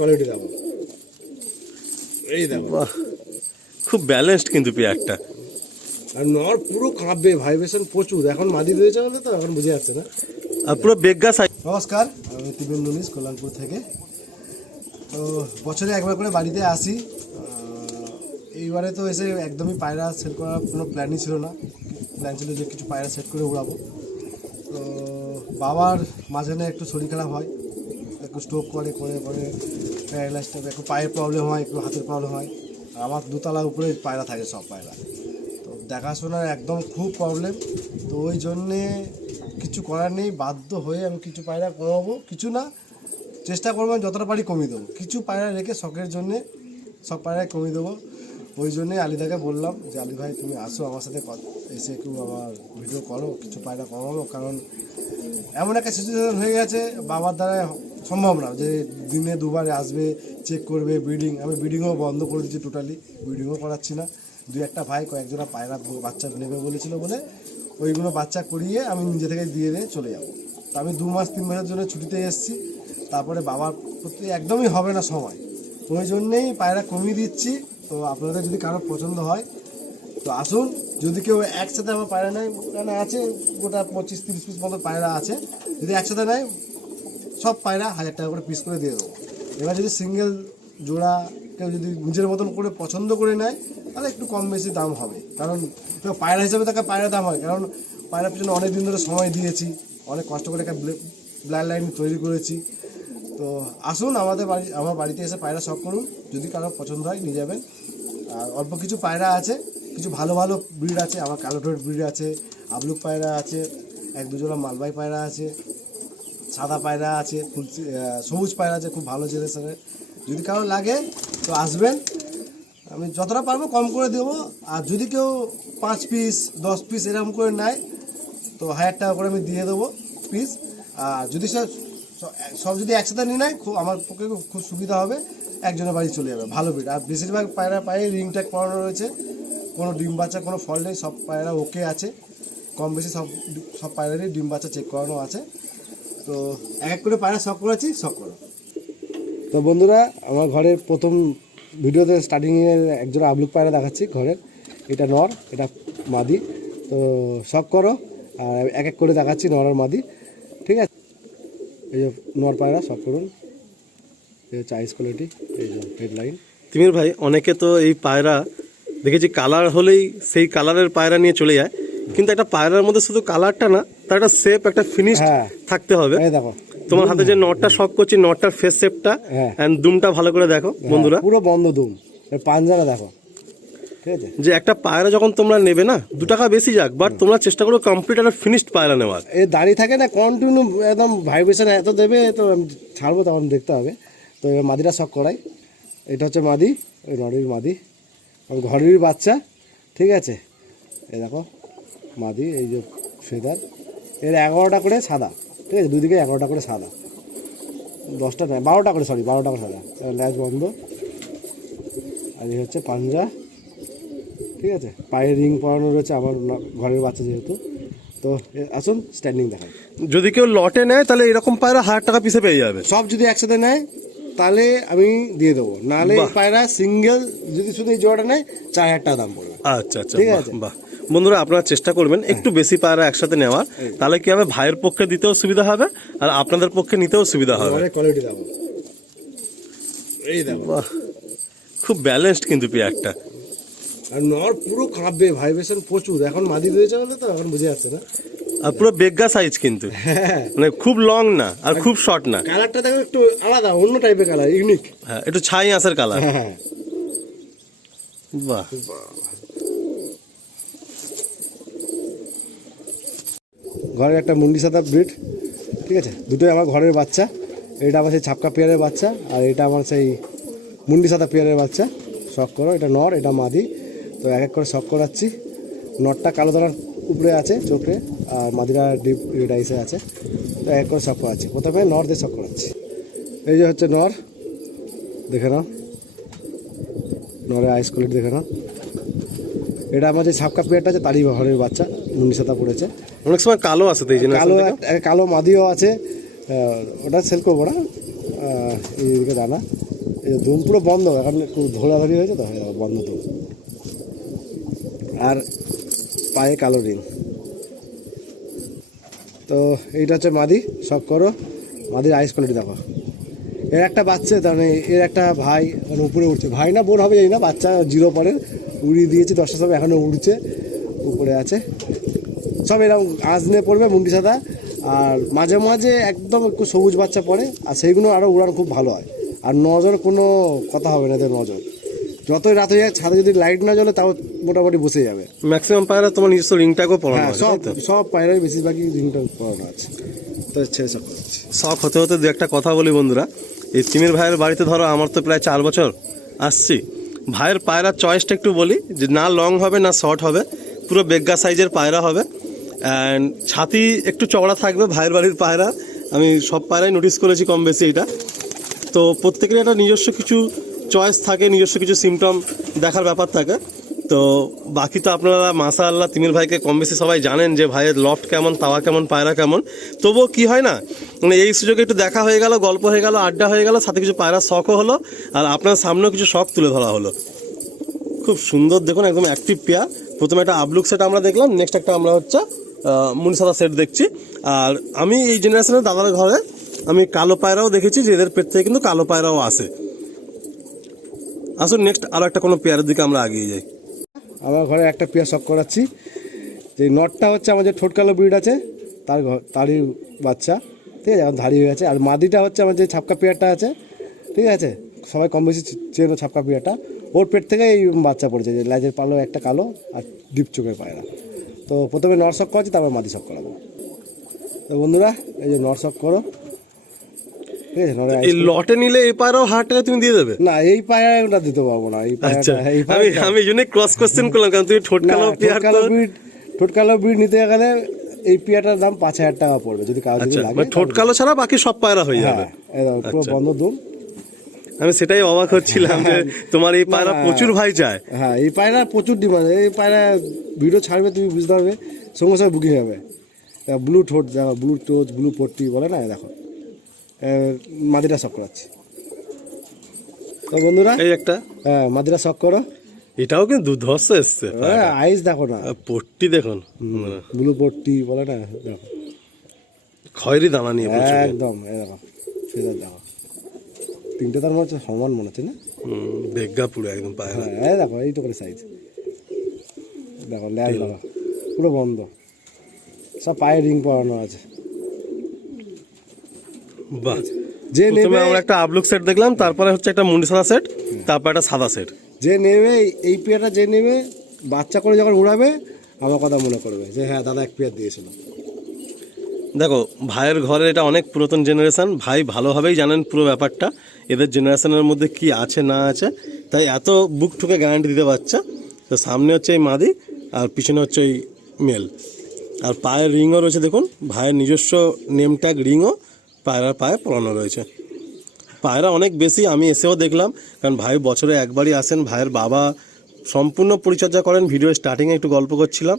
Quality দেখো, এই দেখো খুব ব্যালেন্সড কিন্তু পেয়ারটা। আর নর পুরো কাঁপবে, ভাইব্রেশন প্রচুর। এখন মাদি রয়েছে আমাদের, তো এখন বুঝে যাচ্ছে না। আর পুরো বেগা সাইজ। নমস্কার, আমি তিবেন নুনিস কল্যাণপুর থেকে। তো বছরে একবার করে বাড়িতে আসি। এইবারে তো এসে একদমই পায়রা সেট করার কোনো প্ল্যানই ছিল না। প্ল্যান ছিল যে কিছু পায়রা সেট করে উড়াবো। তো বাবার মাঝখানে একটু শরীর খারাপ হয়, একটু স্ট্রোক করে প্যারালাইজ টাইপ, একটু পায়ের প্রবলেম হয়, একটু হাতের প্রবলেম হয়। আর আমার দুতলার উপরে পায়রা থাকে, সব পায়রা। তো দেখাশোনার একদম খুব প্রবলেম। তো ওই জন্যে কিছু করার নেই, বাধ্য হয়ে আমি কিছু পায়রা কমাবো। কিছু না, চেষ্টা করবো যতটা পারি কমিয়ে দেবো। কিছু পায়রা রেখে শখের জন্যে সব পায়রায় কমিয়ে দেবো। ওই জন্যে আলিদাকে বললাম যে আলি ভাই তুমি আসো আমার সাথে, এসে একটু আমার ভিডিও করো, কিছু পায়রা কমাবো। কারণ এমন একটা সিচুয়েশন হয়ে গেছে, বাবার দ্বারা সম্ভব না যে দিনে দুবার আসবে, চেক করবে, ব্রিডিং। আমি ব্রিডিংও বন্ধ করে দিচ্ছি, টোটালি ব্রিডিংও করাচ্ছি না। দুই একটা ভাই কয়েকজনা পায়রা বাচ্চা নেবে বলেছিল বলে ওইগুলো বাচ্চা করিয়ে আমি নিজে থেকে দিয়ে চলে যাবো। তো আমি 2 মাস 3 মাসের জন্য ছুটিতে এসেছি। তারপরে বাবার প্রতি একদমই হবে না সময়, ওই জন্যেই পায়রা কমিয়ে দিচ্ছি। তো আপনাদের যদি কারো পছন্দ হয় তো আসুন। যদি কেউ একসাথে আমার পায়রা নেয়, মানে আছে গোটা 25-30 পিস মতো পায়রা আছে, যদি একসাথে নেয় সব পায়রা 1000 টাকা করে পিস করে দিয়ে দেবো। এবার যদি সিঙ্গেল জোড়া কেউ যদি নিজের মতন করে পছন্দ করে নেয় তাহলে একটু কম বেশি দাম হবে। কারণ পায়রা হিসাবে তাকে পায়রা দাম হয়, কারণ পায়রার পিছনে অনেক দিন ধরে সময় দিয়েছি, অনেক কষ্ট করে একটা ব্লাড লাইন তৈরি করেছি। তো আসুন আমার বাড়িতে এসে পায়রা শখ করুন। যদি কারো পছন্দ হয় নিয়ে যাবেন। আর অল্প কিছু পায়রা আছে, কিছু ভালো ভালো ব্রিড আছে। আমার কালো ঠোঁট ব্রিড আছে, আবলুক পায়রা আছে, 1-2 জোড়া মালবাই পায়রা আছে, সাদা পায়রা আছে, সবুজ পায়রা আছে খুব ভালো জেনারেশনের। যদি কারো লাগে তো আসবেন, আমি যতটা পারবো কম করে দেবো। আর যদি কেউ 5 পিস 10 পিস এরকম করে নেয় তো 1000 টাকা করে আমি দিয়ে দেবো পিস। আর যদি সব যদি একসাথে নিয়ে নেয় আমার পক্ষে খুব সুবিধা হবে, একজনের বাড়ি চলে যাবে, ভালো ব্রিড। আর বেশিরভাগ পায়রা পায়ে রিং ট্যাগ পরানো রয়েছে, কোনো ডিম বাচ্চা কোনো ফল্ট নেই, সব পায়রা ওকে আছে। কম বেশি সব পায়রারই ডিম বাচ্চা চেক করানো আছে। তো এক করে পায়রা শখ করেছি, শখ করো। তো বন্ধুরা, আমার ঘরের প্রথম ভিডিওতে স্টার্টিংয়ে একজোড়া আবলুক পায়রা দেখাচ্ছি ঘরের। এটা নর, এটা মাদি। তো শখ করো। আর এক করে দেখাচ্ছি নর আর মাদি, ঠিক আছে? এই যে নর পায়রা শখ করুন, এই হচ্ছে আইস কোয়ালিটি, এই যে হেডলাইন। তিমির ভাই, অনেকে তো এই পায়রা দেখেছি কালার হলেই সেই কালারের পায়রা নিয়ে চলে যায়, কিন্তু একটা পায়রার মধ্যে শুধু কালারটা না, তার একটা শেপ, একটা ফিনিশ থাকতে হবে। দেখো তোমার হাতে যে নটটা শখ করছি, নটটার ফেস শেপটা এন্ড দুমটা ভালো করে দেখো বন্ধুরা, পুরো বন্ধ দুম, পাঞ্জারা দেখো, ঠিক আছে? যে একটা পায়রা যখন তোমরা নেবে না, 2 টাকা বেশি যাক, বাট তোমরা চেষ্টা করো কমপ্লিট একটা ফিনিশড পায়রা নেওয়ার। এই দাঁড়িয়ে থাকে না কন্টিনিউ, একদম ভাইব্রেশন এত দেবে, তো ছাড়বো তখন দেখতে হবে। তো এবার মাদিটা শখ করাই। এটা হচ্ছে মাদি, ওই নরের মাদি, ঘরের বাচ্চা, ঠিক আছে? এই দেখো মাদি, এই যে ফেদার, এর 11টা করে সাদা, ঠিক আছে? দুদিকে 11টা করে সাদা, 10টা নয় 12টা করে, 12টা করে সাদা, ল্যাজ বন্ধ। আর এই হচ্ছে পাঞ্জা, ঠিক আছে? পায়ে রিং পরানো রয়েছে আমার ঘরের বাচ্চা যেহেতু। তো আসুন স্ট্যান্ডিং দেখাই। যদি কেউ লটে নেয় তাহলে এরকম পায়রা 1000 টাকা পিসে পেয়ে যাবে। সব যদি একসাথে নেয় তাহলে আমি দিয়ে দেবো, নাহলে পায়রা সিঙ্গেল যদি শুধু এই জোড়াটা নেয় 4000 টাকা দাম পড়বে। আচ্ছা আচ্ছা, ঠিক আছে। বাহ বন্ধুরা, আপনারা চেষ্টা করবেন একটু বেশি পায়রা একসাথে নেওয়ার, তাহলে কি হবে, ভাইয়ের পক্ষে দিতেও সুবিধা হবে আর আপনাদের পক্ষে নিতেও সুবিধা হবে। কোয়ালিটি দেখো, এই দেখো, বাহ খুব ব্যালেন্সড কিন্তু পেয়ারটা। আর নর পুরো কাঁপবে, ভাইব্রেশন প্রচুর। এখন মাদি রয়েছে আমাদের, তো এখন বুঝে যাচ্ছে না। আর পুরো বেগা সাইজ কিন্তু, মানে খুব লং না আর খুব শর্ট না। কালারটা দেখো একটু আলাদা, অন্য টাইপের কালার, ইউনিক। হ্যাঁ, একটু ছাই আঁশের কালার। হ্যাঁ, বাহ। ঘরের একটা মুন্ডি সাদা ব্রিড, ঠিক আছে? দুটোই আমার ঘরের বাচ্চা। এটা আমার সেই ছাপকা পেয়ারের বাচ্চা, আর এটা আমার সেই মুন্ডি সাদা পেয়ারের বাচ্চা। শখ করো, এটা নর, এটা মাদি। তো এক করে শখ করাচ্ছি। নরটা কালো দানার উপরে আছে চোখে, আর মাদিরা ডিপ রেড আইসে আছে। তো এক করে শখ করাচ্ছি। প্রথমে নর দিয়ে শখ করাচ্ছি। এই যে হচ্ছে নর, দেখে নাও, নরের আইস কোয়ালিটি দেখে নাও। এটা আমার যে ছাপকা পেয়ারটা আছে তারই ঘরের বাচ্চা, মুন্ডি সাদা পড়েছে। অনেক সময় কালো আছে, কালো কালো মাদিও আছে, ওটা সেল করবো না, এইদিকে দানা। এই ধুম পুরো বন্ধ, এখন একটু ধরাধরি হয়েছে তো, হ্যাঁ বন্ধ ধুম। আর পায়ে কালো রিং। তো এইটা হচ্ছে মাদি, শখ করো। মাদির আইস কোয়ালিটি দেখো। এর একটা বাচ্চা, তার মানে এর একটা ভাই মানে উপরে উঠছে, ভাই না বোন হবে জানি না, বাচ্চা 0 পরের উড়িয়ে দিয়েছে 10টার সময়, এখনও উড়ছে, উপরে আছে। সব এরকম আঁচ নিয়ে পড়বে, মুন্ডি সাদা, আর মাঝে মাঝে একদম একটু সবুজ বাচ্চা পড়ে, আর সেইগুলো আরও উড়ান খুব ভালো হয়। আর নজর কোনো কথা হবে না এদের নজর, যতই রাত হয়ে যায় ছাদে যদি লাইট না জ্বলে তাও মোটামুটি বসে যাবে। ম্যাক্সিমাম পায়রা তোমার নিজস্ব রিংটাকেও পড়ানো হ্যাঁ, হয়, সব তাই তো? সব পায়রাই বেশিরভাগই রিংটা পড়ানো আছে। তো ছেড়ে সব করাচ্ছি। শখ হতে হতে দু একটা কথা বলি বন্ধুরা। এই তিমির ভাইয়ের বাড়িতে ধরো আমার তো প্রায় 4 বছর আসছি। ভাইয়ের পায়রার চয়েসটা একটু বলি, যে না লং হবে না শর্ট হবে, পুরো বেগা সাইজের পায়রা হবে, অ্যান্ড ছাতি একটু চওড়া থাকবে ভাইয়ের বাড়ির পায়রা। আমি সব পায়রাই নোটিস করেছি কম বেশি এটা। তো প্রত্যেকেরই একটা নিজস্ব কিছু চয়েস থাকে, নিজস্ব কিছু সিমটম দেখার ব্যাপার থাকে। তো বাকি তো আপনারা মাশাআল্লাহ তিমির ভাইকে কম বেশি সবাই জানেন যে ভাইয়ের লফট কেমন, তাওয়া কেমন, পায়রা কেমন। তবুও কি হয় না, মানে এই সুযোগে একটু দেখা হয়ে গেল, গল্প হয়ে গেল, আড্ডা হয়ে গেল, সাথে কিছু পায়রা শখও হলো, আর আপনার সামনেও কিছু শখ তুলে ধরা হলো। খুব সুন্দর দেখুন, একদম অ্যাক্টিভ পেয়ার। প্রথমে একটা আবলুক সেট আমরা দেখলাম, নেক্সট একটা আমরা হচ্ছে মুনিসাদা সেট দেখছি। আর আমি এই জেনারেশনের দাদার ঘরে আমি কালো পায়রাও দেখেছি, যে এদের পেট থেকে কিন্তু কালো পায়রাও আসে। আসুন নেক্সট আরও একটা কোনো পেয়ারের দিকে আমরা এগিয়ে যাই। আমার ঘরে একটা পেয়ার শখ করাচ্ছি। যে নটটা হচ্ছে আমার যে ঠোঁট কালো ব্রিড আছে তারই বাচ্চা, ঠিক আছে, এখন ধাড়ি হয়ে গেছে। আর মাদিটা হচ্ছে আমার যে ছাপকা পেয়ারটা আছে, ঠিক আছে, সবাই কম বেশি চেনো ছাপকা পেয়ারটা, ওর পেট থেকে এই বাচ্চা পড়েছে, যে লেজের পালো একটা কালো আর ডিপ চোখের পায়রা। তো প্রথমে নর শখ করাচ্ছি, তারপর মাদি শখ করাবো। তো বন্ধুরা এই যে নর শখ করো, ঠিক আছে। নরে এই লটে নিলে এই পায়রাও হার্টে তুমি দিয়ে দেবে? না, এই পায়রাটা দিতে পারবো না, এই আচ্ছা, পায়রাটা এই আমি এই জন্য ক্রস কোশ্চেন করলাম, কারণ তুমি ঠোঁট কালো পেয়ার তো। ঠোঁট কালো ব্রিড নিতে গেলে এই পেয়ারটার দাম 5,000 টাকা পড়বে, যদি কারো যদি আচ্ছা, লাগে। মানে ঠোঁট কালো ছাড়া বাকি সব পায়রা হয়ে যাবে? হ্যাঁ, পুরো বন্ধ দুম। আমি সেটাই অবাক হচ্ছিলাম যে তোমার এই পায়রা প্রচুর ভাই চায়। হ্যাঁ, এই পায়রা প্রচুর ডিমান্ড। এই পায়রা ভিডিও ছাড়বে, তুমি বুঝতে পারবে, সঙ্গে সঙ্গে বুকিং হবে। ব্লু ঠোঁট দেখো, ব্লু টোচ, ব্লু পট্টি বলে না, দেখো মাদিরা শখ করাচ্ছি। তো বন্ধুরা এই একটা, হ্যাঁ, মাদিরা শখ করো। এটাও কিন্তু দুর্ধর্ষ এসছে। আইস দেখো না, পট্টি দেখুন, ব্লু পট্টি বলে না, দেখো খয়েরি দানা নিয়ে প্রচুর। একদম। এই দেখো ফেদার দেখো, 3টে তার মনে হচ্ছে সমান মনে হচ্ছে না? বেগা পুরো একদম পায়রা। হ্যাঁ, দেখো এইটুকু সাইজ, দেখো ল্যাজ দেখো পুরো বন্ধ, সব পায়ে রিং পরানো আছে। বাহ, যে প্রথমে নেবে, আমরা একটা আবলুক সেট দেখলাম, তারপরে হচ্ছে একটা মুন্ডি সাদা সেট, তারপর একটা সাদা সেট। যে নেবে এই পেয়ারটা, যে নেবে বাচ্চা করে যখন উড়াবে আমার কথা মনে করবে যে হ্যাঁ দাদা এক পেয়ার দিয়েছিল। দেখো ভাইয়ের ঘরে এটা অনেক পুরাতন জেনারেশন, ভাই ভালোভাবেই জানেন পুরো ব্যাপারটা, এদের জেনারেশনের মধ্যে কি আছে না আছে, তাই এত বুক ঠুকে গ্যারান্টি দিতে পারছে। তো সামনে হচ্ছে এই মাদি, আর পিছনে হচ্ছে এই মেল। আর পায়ের রিংও রয়েছে দেখুন, ভাইয়ের নিজস্ব নেম ট্যাগ রিংও পায়রার পায়ে পরানো রয়েছে। পায়রা অনেক বেশি, আমি এসেও দেখলাম, কারণ ভাই বছরে একবারই আসেন। ভাইয়ের বাবা সম্পূর্ণ পরিচর্যা করেন, ভিডিও স্টার্টিংয়ে একটু গল্প করছিলাম।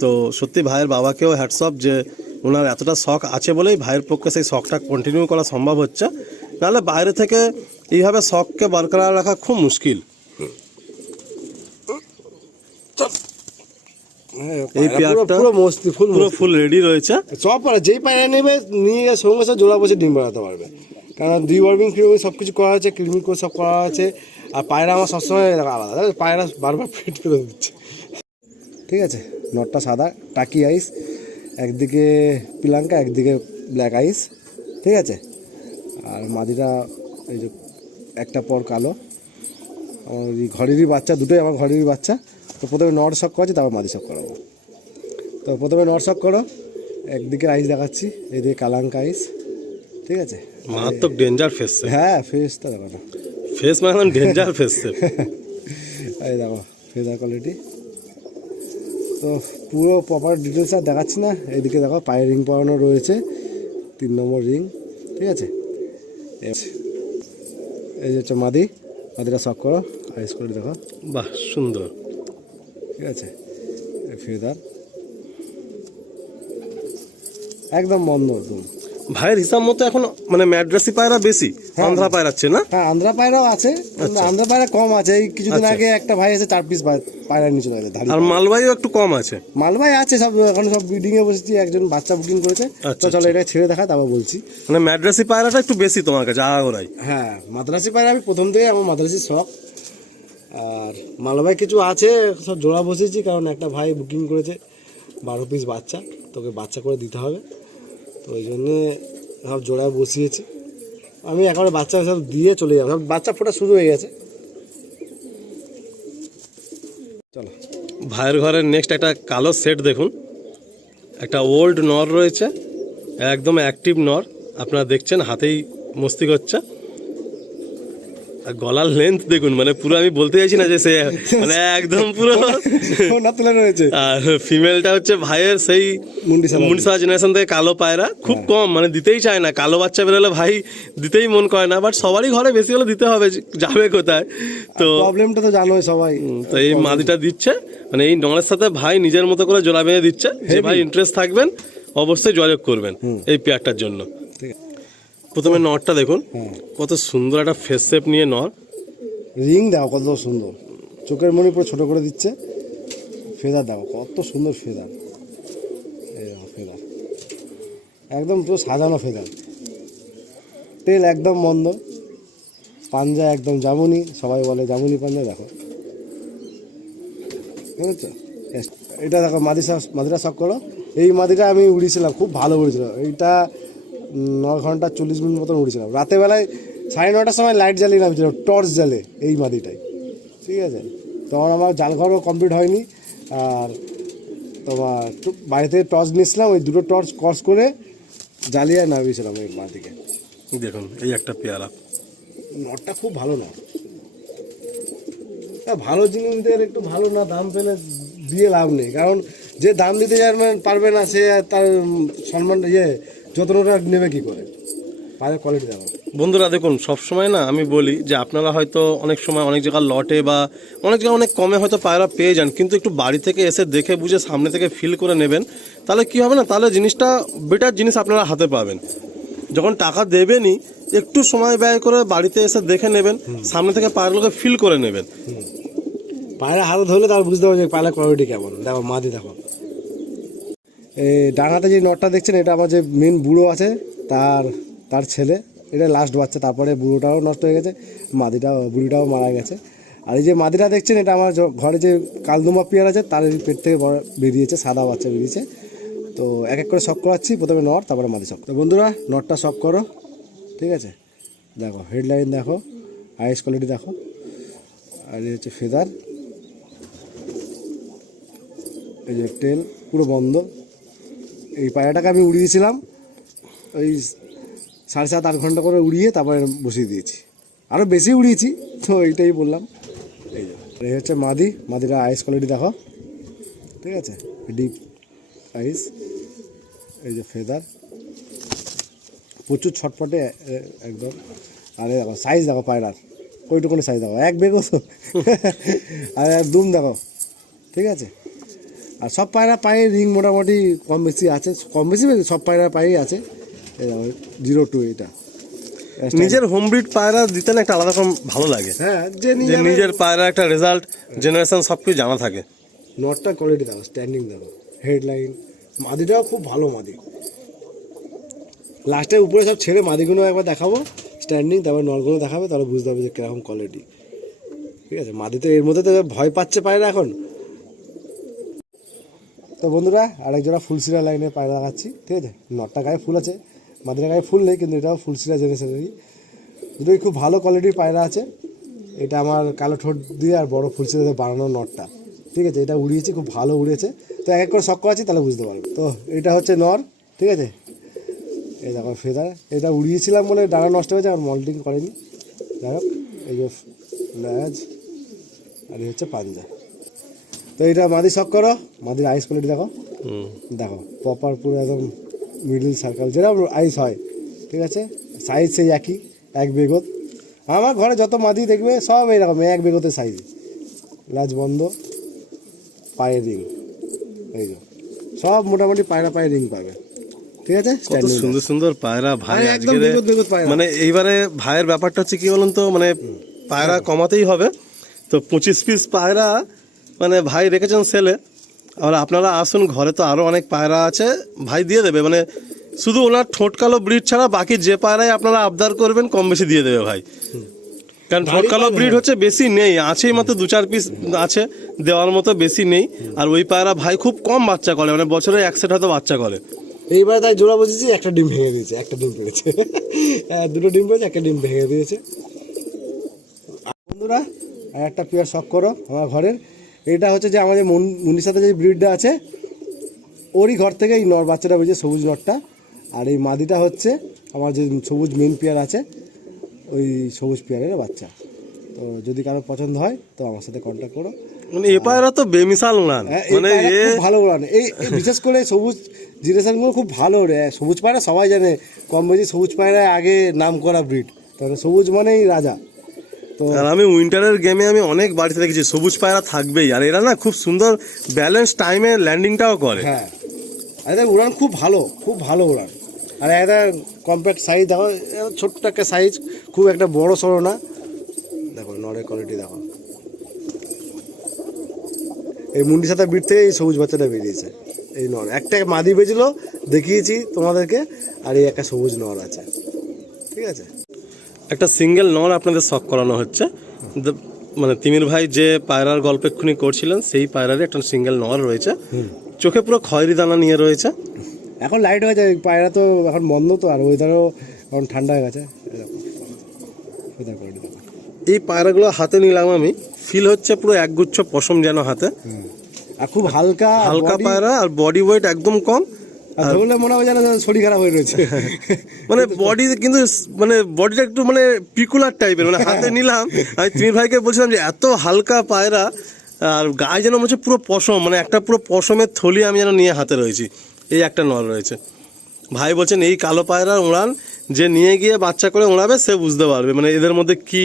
তো সত্যি ভাইয়ের বাবাকেও হ্যাটসঅপ, যে ওনার এতটা শখ আছে বলেই ভাইয়ের পক্ষে সেই শখটা কন্টিনিউ করা সম্ভব হচ্ছে, নাহলে বাইরে থেকে এইভাবে শখকে বরকরার রাখা খুব মুশকিল। এই পেয়ারটা পুরো মস্তি, পুরো ফুল রেডি রয়েছে। সব পায়রা যেই পায়রা নেবে নিয়ে গিয়ে সঙ্গে সঙ্গে জোড়া বসে ডিম বানাতে পারবে, কারণ ডিওয়ার্মিং ফ্রিওয়ার্মিং সব কিছু করা আছে, ক্লিনিং করে সব করা আছে। আর পায়রা আমার সবসময় আলাদা, পায়রা বারবার পেট ফেলে দিচ্ছে। ঠিক আছে, নটটা সাদা টাকি আইস, একদিকে পিলাঙ্কা একদিকে ব্ল্যাক আইস, ঠিক আছে। আর মাদিটা এই যে একটা পর কালো, আমার এই ঘরেরই বাচ্চা, দুটোই আমার ঘরেরই বাচ্চা। তো প্রথমে নট শক করাচ্ছি, তারপর মাদি শক করাবো। তো প্রথমে নট শক করো, একদিকে আইস দেখাচ্ছি, এইদিকে কালাঙ্কা আইস, ঠিক আছে। মারাত্মক ডেঞ্জার ফেস। হ্যাঁ, ফেসটা দেখো না, ফেস মানে ডেঞ্জার ফেস। এই দেখো ফেদার কোয়ালিটি। তো পুরো প্রপার ডিটেলস আর দেখাচ্ছি না, এইদিকে দেখো পায়ে রিং পরানো রয়েছে, 3 নম্বর রিং, ঠিক আছে। এই যে হচ্ছে মাদিটা শক করো, আইস করে দেখো, বাহ সুন্দর, ঠিক আছে। ফেদার একদম বন্ধ একদম। ভাইয়ের হিসাব মতো এখন মানে ম্যাড্রাসি পায়রা বেশি, আন্ধ্রা পায়রাচ্ছে না? হ্যাঁ, আন্ধ্রা পায়রাও আছে, কিন্তু আন্ধ্রা পায়রা কম আছে। এই কিছুদিন আগে একটা ভাই আছে 4 পিস পায়রা নিয়ে চলে গেছে। আর মালবাইও একটু কম আছে। মালবাই আছে সব, এখন সব ব্রিডিং এ বসেছি, একজন বাচ্চা বুকিং করেছে। তো চলো এটা ছেড়ে দেখা, তারপর বলছি। মানে ম্যাড্রাসি পায়রাটা একটু বেশি তোমার কাছে আগাগোড়াই? হ্যাঁ, মাদ্রাসি পায়রা আমি প্রথম থেকে আমার মাদ্রাসির শখ। আর মালবাই কিছু আছে, সব জোড়া বসেছি, কারণ একটা ভাই বুকিং করেছে 12 পিস বাচ্চা, তোকে বাচ্চা করে দিতে হবে, তো ওই জন্যে সব জোড়া বসিয়েছি। আমি একেবারে বাচ্চা সব দিয়ে চলে যাবো, সব বাচ্চা ফোটা শুরু হয়ে গেছে। চলো, ভাইয়ের ঘরের নেক্সট একটা কালো সেট দেখুন, একটা ওল্ড নর রয়েছে, একদম অ্যাক্টিভ নর, আপনারা দেখছেন হাতেই মস্তি করছে। আর গলার লেন্থ দেখুন, মানে পুরো আমি বলতে চাইছি না যে সে মানে একদম পুরো না তুলে রয়েছে। আর ফিমেলটা হচ্ছে ভাইয়ের সেই মুন্ডিসা জেনারেশন থেকে কালো পায়রা, খুব কম, মানে দিতেই চায় না, কালো বাচ্চা বেরোলে ভাই দিতেই মন করে না, বাট সবারই ঘরে বেশি হলে দিতে হবে, যাবে কোথায়? তো প্রবলেমটা তো জানোই সবাই। তো এই মাদিটা দিচ্ছে, মানে এই নরের সাথে ভাই নিজের মতো করে জোড়া বেঁধে দিচ্ছে। যে ভাই ইন্টারেস্ট থাকবেন অবশ্যই যোগাযোগ করবেন এই পেয়ারটার জন্য। প্রথমে নরটা দেখুন, কত সুন্দর একটা ফেস শেপ নিয়ে নর, রিং দাও কত সুন্দর, চোখের মনি পুরো ছোট করে দিচ্ছে। ফেদার দাও কত সুন্দর ফেদার, এই দেখো ফেদার একদম পুরো সাজানো ফেদার, তেল একদম বন্ধ, পাঞ্জা একদম জামুনি, সবাই বলে জামুনি পাঞ্জা। দেখো বুঝেছো, এটা দেখো মাদিটা শখ করো। এই মাদিটা আমি উড়িয়েছিলাম, খুব ভালো উড়েছিল। এইটা 9 ঘন্টা 40 মিনিট মতন উড়েছিলাম। রাতের বেলায় 9:30টার সময় লাইট জ্বালিয়ে নামছিলাম, টর্চ জ্বালে এই মাদিটাই, ঠিক আছে। তখন আমার জালঘরও কমপ্লিট হয়নি, আর তোমার বাড়িতে টর্চ নিয়েছিলাম, ওই দুটো টর্চ ক্রস করে জ্বালিয়ে নামিয়েছিলাম এই মাদিকে। দেখুন এই একটা পেয়ারা, নটটা খুব ভালো নট। ভালো জিনিসদের একটু ভালো না দাম পেলে দিয়ে লাভ নেই, কারণ যে দাম দিতে পারবে না সে তার সম্মান যত্নটা নেবে কি করে, পায়ের কোয়ালিটি দেখো। বন্ধুরা দেখুন, সবসময় না আমি বলি যে আপনারা হয়তো অনেক সময় অনেক জায়গায় লটে বা অনেক জায়গায় অনেক কমে হয়তো পায়রা পেয়ে যান, কিন্তু একটু বাড়ি থেকে এসে দেখে বুঝে সামনে থেকে ফিল করে নেবেন, তাহলে কি হবে না, তাহলে জিনিসটা বেটার জিনিস আপনারা হাতে পাবেন। যখন টাকা দেবেনই একটু সময় ব্যয় করে বাড়িতে এসে দেখে নেবেন, সামনে থেকে পায়রাগুলোকে ফিল করে নেবেন। পায়রা হাতে ধরলে তার বুঝতে পারবে যে পায়রার কোয়ালিটি কেমন। দেখো মাদি দেখো, এই ডাঙাতে যে নটটা দেখছেন, এটা আমার যে মেন বুড়ো আছে তার ছেলে, এটা লাস্ট বাচ্চা, তারপরে বুড়োটাও নষ্ট হয়ে গেছে, বুড়িটাও মারা গেছে। আর এই যে মাদিটা দেখছেন, এটা আমার ঘরে যে কালদুমা পেয়ার আছে তার পেট থেকে বেরিয়েছে, সাদা বাচ্চা বেরিয়েছে। তো এক এক করে শক করাচ্ছি, প্রথমে নট তারপরে মাদি শক। তো বন্ধুরা নটটা শক করো, ঠিক আছে। দেখো হেডলাইন দেখো, আইস কোয়ালিটি দেখো, আর এই হচ্ছে ফেদার, এই যে টেল পুরো বন্ধ। এই পায়রাটাকে আমি উড়িয়েছিলাম ওই 7.5-8 ঘন্টা করে উড়িয়ে তারপরে বসিয়ে দিয়েছি, আরও বেশি উড়িয়েছি, তো এইটাই বললাম। এই যে এই হচ্ছে মাদিটা আইস কোয়ালিটি দেখো, ঠিক আছে, ডিপ আইস। এই যে ফেদার প্রচুর ছটপটে একদম। আরে দেখো সাইজ দেখো পায়রার, ওইটুকুনি সাইজ দেখো, এক বেগও তো আর দুম দেখো, ঠিক আছে। আর সব পায়রা পায়ে রিং মোটামুটি কম বেশি আছে, সব পায়রা পায়েই আছে। 02 এটা নিজের হোম ব্রিড পায়রা দিতে না একটা আলাদা রকম ভালো লাগে। হ্যাঁ, যে নিজের পায়রা একটা রেজাল্ট জেনারেশন সব কিছু জানা থাকে। নটটা কোয়ালিটি দেখো, স্ট্যান্ডিং দেখো, হেডলাইন, মাদিটাও খুব ভালো মাদি। লাস্টে উপরে সব ছেড়ে মাদিগুলো একবার দেখাবো স্ট্যান্ডিং, তারপর নটগুলো দেখাবে, তাহলে বুঝতে হবে যে কিরকম কোয়ালিটি, ঠিক আছে। মাদি তো এর মধ্যে তো ভয় পাচ্ছে পায়রা এখন। তো বন্ধুরা আরেক জোড়া ফুলসিরা লাইনে পায়রা দেখাচ্ছি, ঠিক আছে। নটটা গায়ে ফুল আছে, মাদিটা গায়ে ফুল নেই, কিন্তু এটাও ফুলসিরা জেনারেশনেরই, দুটোই খুব ভালো কোয়ালিটির পায়রা আছে। এটা আমার কালো ঠোঁট দিয়ে আর বড় ফুলসিরা দিয়ে বানানো নটটা, ঠিক আছে। এটা উড়িয়েছি, খুব ভালো উড়িয়েছে। তো এক এক করে শক করাচ্ছি, তাহলে বুঝতে পারবো। তো এটা হচ্ছে নর, ঠিক আছে। এই দেখো ফেদার, এটা উড়িয়েছিলাম বলে ডানা নষ্ট হয়েছে, আর মল্টিং করেনি। যাই হোক, এই যে ল্যাজ, আর এই হচ্ছে পাঞ্জা। তো এটা মাদি শক করো, মাদির আইস কোয়ালিটি দেখো, দেখো প্রপার পুরো একদম মিডল সার্কেল যেরকম আইস হয়, ঠিক আছে। সাইজ সেই একই, এক বেগত। আমার ঘরে যত মাদি দেখবে সব এইরকম এক বেগতের সাইজ, ল্যাজ বন্ধ, পায়ে রিং, এই যে সব মোটামুটি পায়রা পায়ে রিং পাবে। ঠিক আছে, কত standing সুন্দর সুন্দর পায়রা ভাই আরে একদম আজকে বিগত বিগত পায়রা। মানে এইবারে ভাইয়ের ব্যাপারটা হচ্ছে কি বলুন তো, মানে পায়রা কমাতেই হবে তো 25 পিস পায়রা মানে ভাই রেখেছেন সেলে। আর আপনারা আসুন, ঘরে তো আরো অনেক পায়রা আছে, ভাই দিয়ে দেবে। মানে শুধু ওনার ঠোঁট কালো ব্রিড ছাড়া বাকি যে পায়রাই আপনারা আবদার করবেন কম বেশি দিয়ে দেবে ভাই। কারণ ঠোঁট কালো ব্রিড হচ্ছে বেশি নেই, আছেই মাত্র 2-4 পিস আছে, দেওয়ার মতো বেশি নেই। আর ওই পায়রা ভাই খুব কম বাচ্চা করে, মানে বছরে 1 সেট হয়তো বাচ্চা করে। এইবার তাই জোড়া বসেছি, একটা ডিম ভেঙে দিয়েছে, একটা ডিম পেড়েছে। দুটো ডিম পেড়েছে, একটা ডিম ভেঙে দিয়েছে। বন্ধুরা আর একটা পেয়ার শখ করো আমার ঘরের, এটা হচ্ছে যে আমাদের মুন্ডির সাথে যে ব্রিডটা আছে ওরই ঘর থেকে এই নর বাচ্চাটা বেরিয়েছে, সবুজ নরটা। আর এই মাদিটা হচ্ছে আমার যে সবুজ মেন পেয়ার আছে ওই সবুজ পেয়ারের বাচ্চা। তো যদি কারো পছন্দ হয় তো আমার সাথে কন্ট্যাক্ট করো। মানে এ পায়রা তো বেমিসাল উড়ান, মানে খুব ভালো উড়ান, এই বিশেষ করে সবুজ জিনিসগুলো খুব ভালো ওড়ে। সবুজ পায়রা সবাই জানে, কম বেশি সবুজ পায়রা আগে নাম করা ব্রিড, তাহলে সবুজ মানেই রাজা। তো আর আমি উইন্টারের গেমে আমি অনেক বাড়িতে দেখেছি সবুজ পায়রা থাকবেই, আর এরা না খুব সুন্দর ব্যালেন্স টাইমে ল্যান্ডিংটাও করে। হ্যাঁ, এদের উড়ান খুব ভালো, খুব ভালো উড়ান। আর এদের কম্প্যাক্ট সাইজ দেখো, ছোট্ট একটা সাইজ, খুব একটা বড় সড়ো না। দেখো নরের কোয়ালিটি দেখো, এই মুন্ডির সাথে ব্রিড থেকে এই সবুজ বাচ্চাটা বেরিয়েছে। এই নর একটা মাদি বেজলো দেখিয়েছি তোমাদেরকে, আর এই একটা সবুজ নর আছে, ঠিক আছে। একটা সিঙ্গেল নর আপনাদের শখ করানো হচ্ছে, মানে তিমির ভাই যে পায়রার গল্প এক্ষুনি করছিলেন সেই পায়রারই একটা সিঙ্গেল নর রয়েছে, চোখে পুরো খয়েরি দানা নিয়ে রয়েছে। এখন লাইট হয়ে যায়, পায়রা তো এখন বন্ধ তো, আর ওয়েদারও এখন ঠান্ডা হয়ে গেছে। এই পায়রাগুলো হাতে নিলাম আমি, ফিল হচ্ছে পুরো একগুচ্ছ পশম যেন হাতে, আর খুব হালকা হালকা পায়রা, আর বডি ওয়েট একদম কম। আর ধরলে মনে হয় যেন শরীর খারাপ হয়ে রয়েছে। মানে বডি কিন্তু মানে বডিটা একটু মানে পিকুলার টাইপের, মানে হাতে নিলাম আমি তিমির ভাইকে বলছিলাম যে এত হালকা পায়রা, আর গায়ে যেন মনে হচ্ছে পুরো পশম, মানে একটা পুরো পশমের থলি আমি যেন নিয়ে হাতে রয়েছি। এই একটা নর রয়েছে, ভাই বলছেন এই কালো পায়রা উড়ান যে নিয়ে গিয়ে বাচ্চা করে উড়াবে সে বুঝতে পারবে মানে এদের মধ্যে কি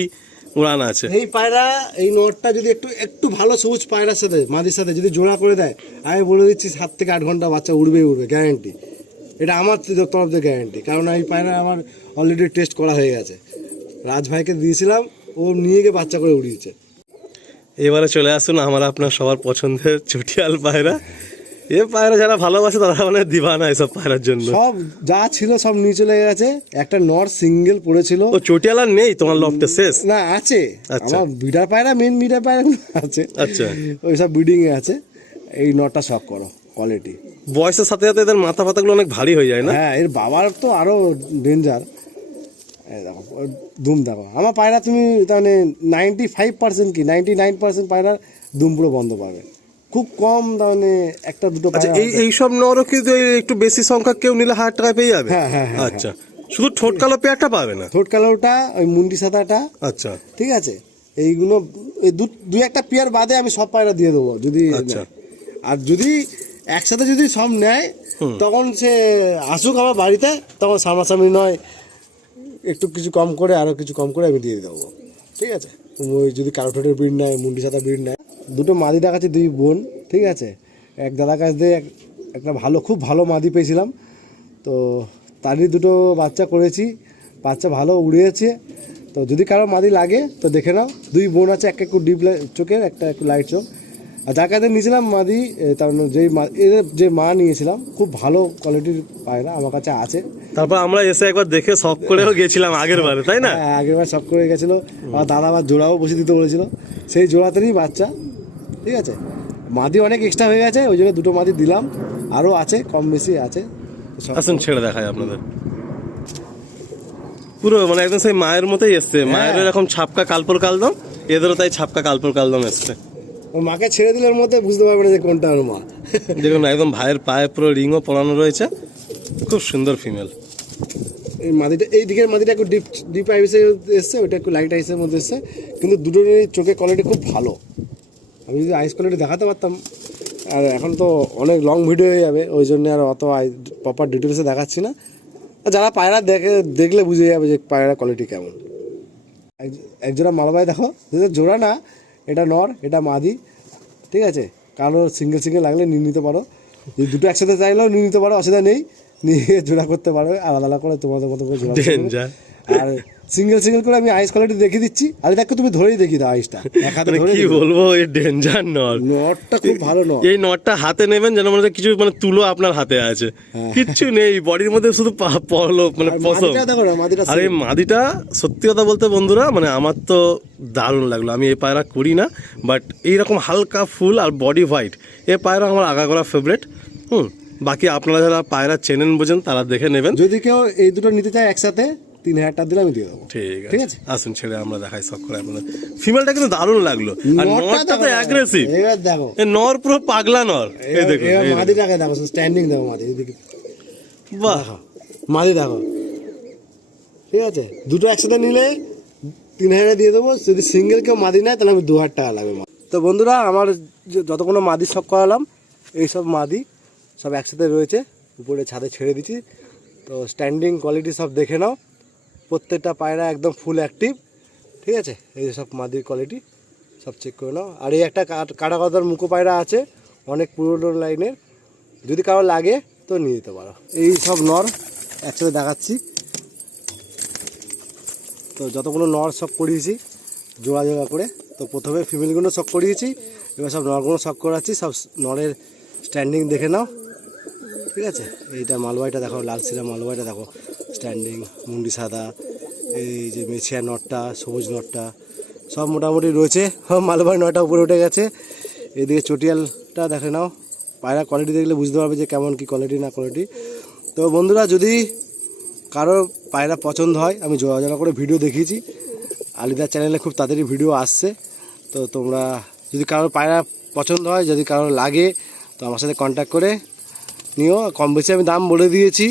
উড়ান আছে। এই পায়রা, এই নটটা যদি একটু একটু ভালো সবুজ পায়রার সাথে মাদির সাথে যদি জোড়া করে দেয়, আমি বলে দিচ্ছি 7 থেকে 8 ঘন্টা বাচ্চা উড়বে, গ্যারান্টি। এটা আমার তরফ থেকে গ্যারান্টি, কারণ এই পায়রা আমার অলরেডি টেস্ট করা হয়ে গেছে। রাজ ভাইকে দিয়েছিলাম, ও নিয়ে গিয়ে বাচ্চা করে উড়িয়েছে। এবারে চলে আসুন আমার আপনার সবার পছন্দের চটিয়াল পায়রা। এ পায়রা যারা ভালোবাসে তারা মানে দিবানা এসব পায়রার জন্য। সব যা ছিল সব নিয়ে চলে গেছে, একটা নর সিঙ্গেল পড়েছিল। ও চটিয়াল আর নেই তোমার লফটে শেষ? না আছে, আচ্ছা। আমার বিডার পায়রা, মেন বিডার পায়রা আছে। আচ্ছা, ওই সব ব্রিডিং এ আছে। এই নটটা শখ করো, কোয়ালিটি। বয়সের সাথে সাথে এদের মাথা ফাতাগুলো অনেক ভারী হয়ে যায় না? হ্যাঁ, এর বাবার তো আরো ডেঞ্জার। দেখো দুম দেখো আমার পায়রা, তুমি তাহলে 95% কি 99% পায়রার দুম পুরো বন্ধ পাবে। খুব কম তাহলে একটা দুটো আচ্ছা, পায়রা। এইসব নরও কিন্তু একটু বেশি সংখ্যা কেউ নিলে 1000 টাকায় পেয়ে যাবে? হ্যাঁ, হ্যাঁ, হ্যাঁ, আচ্ছা, শুধু ঠোঁট কালো পেয়ারটা পাবে না? ঠোঁট কালোটা, ওই মুন্ডি সাদাটা, আচ্ছা ঠিক আছে। এইগুলো এই দুই একটা পেয়ার বাদে আমি সব পায়রা দিয়ে দেবো যদি আচ্ছা। নেয়। আর যদি একসাথে যদি সব নেয় তখন সে আসুক আমার বাড়িতে, তখন সামনাসামনি নয় একটু কিছু কম করে, আরও কিছু কম করে আমি দিয়ে দেবো, ঠিক আছে। ওই যদি কারো ঠোঁটের ব্রিড নেয়, মুন্ডি সাদা ব্রিড নেয়। দুটো মাদি দেখাচ্ছে, 2 বোন, ঠিক আছে। এক দাদার কাছ দিয়ে একটা ভালো, খুব ভালো মাদি পেয়েছিলাম, তো তারই দুটো বাচ্চা করেছি, বাচ্চা ভালো উড়িয়েছে। তো যদি কারো মাদি লাগে তো দেখে নাও। 2 বোন আছে, একটা একটু ডিপ চোখের, একটা একটু লাইট চোখ। আর যার কাছে নিয়েছিলাম মাদি, তার এদের যে মা নিয়েছিলাম, খুব ভালো কোয়ালিটির পায়রা আমার কাছে আছে। তারপর আমরা এসে একবার দেখে শখ করেও গেছিলাম আগের বারে, তাই না? হ্যাঁ, আগের বার সব করে গেছিলো। আমার দাদা আবার জোড়াও বসে দিতে বলেছিল, সেই জোড়াতেরই বাচ্চা, ঠিক আছে। মাদি অনেক এক্সট্রা হয়ে গেছে, ওই জন্য 2টো মাদি দিলাম, আরও আছে, কম বেশি আছে। আসুন ছেড়ে দেখায় আপনাদের। পুরো মানে একদম সেই মায়ের মতোই এসছে, মায়ের এরকম ছাপকা কালপর কালদম, এদেরও তাই ছাপকা কালপর কালদম এসছে। ওর মাকে ছেড়ে দিলে ওর মধ্যে বুঝতে পারবে না যে কোনটা ওর মা। দেখুন একদম ভাইয়ের পায়ে পুরো রিংও পরানো রয়েছে, খুব সুন্দর ফিমেল। এই মাদিটা, এই দিকের মাদিটা একটু ডিপ আইসে এসছে, ওইটা একটু লাইট আইসের মধ্যে এসছে, কিন্তু দুটোরই চোখের কোয়ালিটি খুব ভালো। আমি যদি আইস কোয়ালিটি দেখাতে পারতাম, আর এখন তো অনেক লং ভিডিও হয়ে যাবে, ওই জন্য আর অত প্রপার ডিটেলসে দেখাচ্ছি না। যারা পায়রা দেখলে বুঝে যাবে যে পায়রা কোয়ালিটি কেমন। একজোড়া মালবাই দেখো, জোড়া না, এটা নর, এটা মাদি, ঠিক আছে। কারো সিঙ্গেল লাগলে নিয়ে নিতে পারো, যদি দুটো একসাথে চাইলেও নিয়ে নিতে পারো, অসুবিধা নেই। নিয়ে জোড়া করতে পারবে, আলাদা আলাদা করে তোমাদের মতো করে জোড়া করতে পারবে। ডেঞ্জার। আর সিঙ্গেল সিঙ্গেল করে আমি আইস কোয়ালিটি দেখিয়ে দিচ্ছি। আর দেখো তুমি ধরেই দেখি দাও আইসটা, এক হাতে ধরে কি বলবো, এই ডেঞ্জার নর। নটটা খুব ভালো নট। এই নটটা হাতে নেবেন যেন মনে হচ্ছে কিছু মানে তুলো আপনার হাতে আছে, কিচ্ছু নেই বডির মধ্যে, শুধু মানে পশম। দেখো না মাদিটা, আর এই মাদিটা সত্যি কথা বলতে বন্ধুরা মানে আমার তো দারুণ লাগলো। আমি এই পায়রা করি না, বাট এইরকম হালকা ফুল আর বডি হোয়াইট এই পায়রা আমার আগাগোড়া ফেভারিট। বাকি আপনারা যারা পায়রা চেনেন বোঝেন তারা দেখে নেবেন। যদি কেউ এই দুটো নিতে চায় একসাথে 3000 টাকা দিলে আমি দিয়ে দেবো। ঠিক আছে, আসুন ছেড়ে আমরা দেখাই শখ করে আপনাদের। ফিমেলটা কিন্তু দারুণ লাগলো, আর নরটা তো অ্যাগ্রেসিভ। এবার দেখো এই নর পুরো পাগলা নর। এই দেখুন, এবার মাদিটাকে দেখো, স্ট্যান্ডিং দেখো মাদি, এদিকে বাহ, মাদি দেখো। ঠিক আছে, দুটো একসাথে নিলে 3000 দিয়ে দেবো। যদি সিঙ্গেল কেউ মাদি নেয় তাহলে আমি 2000 টাকা লাগবে। তো বন্ধুরা, আমার যতগুলো মাদি শখ করালাম, এইসব মাদি সব একসাথে রয়েছে, উপরে ছাদে ছেড়ে দিচ্ছি। তো স্ট্যান্ডিং কোয়ালিটি সব দেখে নাও, প্রত্যেকটা পায়রা একদম ফুল অ্যাক্টিভ। ঠিক আছে, এই সব মাদির কোয়ালিটি সব চেক করে নাও। আর এই একটা কাটা কথার মুখো পায়রা আছে, অনেক পুরোনো লাইনের, যদি কারো লাগে তো নিয়ে যেতে পারো। এই সব নর একসাথে দেখাচ্ছি। তো যতগুলো নর সব করিয়েছি জোড়া জোড়া করে, তো প্রথমে ফিমেলগুলো সব করিয়েছি, এবার সব নরগুলো সব করাচ্ছি। সব নরের স্ট্যান্ডিং দেখে নাও। ঠিক আছে, এইটা মালবাইটা দেখো, লাল সিরা মালবাইটা দেখো, স্ট্যান্ডিং, মুন্ডি সাদা, এই যে মেছিয়া নটটা, সবুজ নটটা সব মোটামুটি রয়েছে। মালবাই নয়টা উপরে উঠে গেছে। এদিকে চটিয়ালটা দেখে নাও, পায়রা কোয়ালিটি দেখলে বুঝতে পারবে যে কেমন কি কোয়ালিটি না কোয়ালিটি। তো বন্ধুরা, যদি কারো পায়রা পছন্দ হয়, আমি জোড়া জোড়া করে ভিডিও দেখিয়েছি, আলিদার চ্যানেলে খুব তাড়াতাড়ি ভিডিও আসছে। তো তোমরা যদি কারোর পায়রা পছন্দ হয়, যদি কারোর লাগে, তো আমার সাথে কন্ট্যাক্ট করে নিও। কম বেশি আমি দাম বলে দিয়েছি।